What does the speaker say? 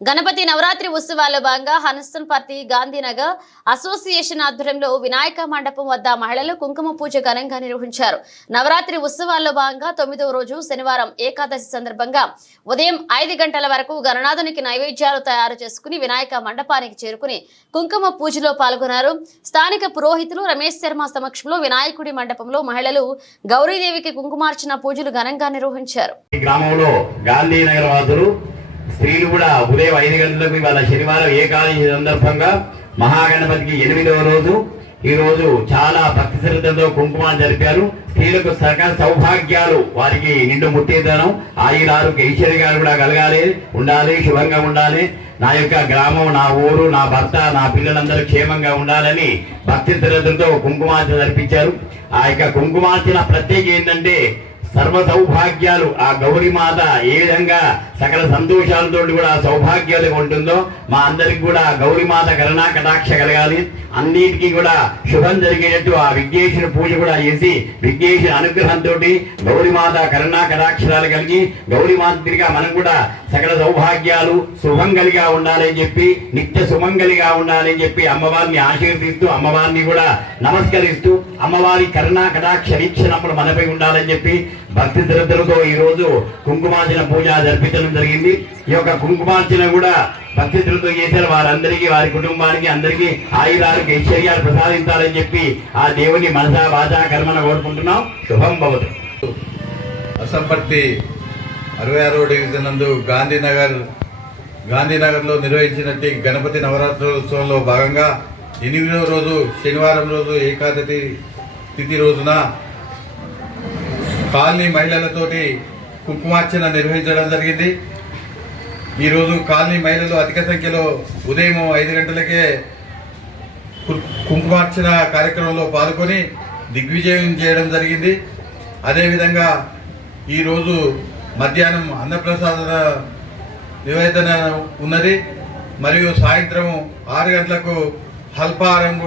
గణపతి నవరాత్రి ఉత్సవాల్లో భాగంగా హనస్సన్పర్తి గాంధీనగర్ అసోసియేషన్ ఆధ్వర్యంలో వినాయక మండపం వద్ద మహిళలు కుంకుమ పూజ ఘనంగా నిర్వహించారు. నవరాత్రి ఉత్సవాల్లో భాగంగా 9వ రోజు శనివారం ఏకాదశి సందర్భంగా ఉదయం 5 గంటల వరకు గణనాథునికి నైవేద్యాలు తయారు చేసుకుని వినాయక మండపానికి చేరుకుని కుంకుమ పూజలో పాల్గొన్నారు. స్థానిక పురోహితులు రమేష్ శర్మ సమక్షంలో వినాయకుడి మండపంలో మహిళలు గౌరీదేవికి కుంకుమార్చన పూజలు ఘనంగా నిర్వహించారు. స్త్రీలు కూడా ఉదయం 5 గంటలకు ఇవాళ శనివారం ఏకాదశి సందర్భంగా మహాగణపతికి 8వ రోజు ఈ రోజు చాలా భక్తి శ్రద్ధతో కుంకుమాన్ని జరిపారు. స్త్రీలకు సకల సౌభాగ్యాలు, వారికి నిండు ముత్తేదనం, ఆయురారోగ్య ఐశ్వర్యాలు కూడా కలగాలి, ఉండాలి, శుభంగా ఉండాలి. నా యొక్క గ్రామం, నా ఊరు, నా భర్త, నా పిల్లలందరూ క్షేమంగా ఉండాలని భక్తి శ్రద్ధతో కుంకుమార్చన జరిపించారు. ఆ యొక్క కుంకుమార్చన ప్రత్యేక ఏంటంటే సర్వ సౌభాగ్యాలు ఆ గౌరీమాత ఏ విధంగా సకల సంతోషాలతో కూడా సౌభాగ్యాలు ఉంటుందో మా అందరికి కూడా గౌరీమాత కరుణా కటాక్ష కలగాలి, అన్నిటికీ కూడా శుభం జరిగేటట్టు ఆ విఘ్నేశ్వర పూజ కూడా చేసి విఘ్నేశ్వర అనుగ్రహంతో గౌరీమాత కరుణా కటాక్షరాలు కలిగి గౌరీమాతగా మనం కూడా సకల సౌభాగ్యాలు శుభంగలిగా ఉండాలని చెప్పి నిత్య సుమంగలిగా ఉండాలని చెప్పి అమ్మవారిని ఆశీర్వదిస్తూ అమ్మవారిని కూడా నమస్కరిస్తూ అమ్మవారి కరుణా కటాక్ష వీక్షణప్పుడు మనపై ఉండాలని చెప్పి భక్తి శ్రద్ధలతో ఈ రోజు కుంకుమార్చన పూజ జరిపించడం జరిగింది. ఈ యొక్క కుంకుమార్చన కూడా భక్తి శ్రద్ధతో చేశారు. వారందరికీ, వారి కుటుంబానికి అందరికీ ఆయురారోగ్య ఐశ్వర్యాలు ప్రసాదించాలని చెప్పి ఆ దేవుని మనసా వాచా కర్మన కోరుకుంటున్నాం. శుభం భవతు. హనస్సన్పర్తి 66వ డివిజన్ నందు గాంధీనగర్ లో నిర్వహించినట్టు గణపతి నవరాత్రోత్సవంలో భాగంగా 8వ రోజు శనివారం రోజు ఏకాదశి తిథి రోజున కాలనీ మహిళలతోటి కుంకుమార్చన నిర్వహించడం జరిగింది. ఈరోజు కాలనీ మహిళలు అధిక సంఖ్యలో ఉదయం 5 గంటలకే కుంకుమార్చన కార్యక్రమంలో పాల్గొని దిగ్విజయం చేయడం జరిగింది. అదేవిధంగా ఈరోజు మధ్యాహ్నం అన్నప్రసాద నివేదన ఉన్నది. మరియు సాయంత్రం 6 గంటలకు అల్పాహారం కూడా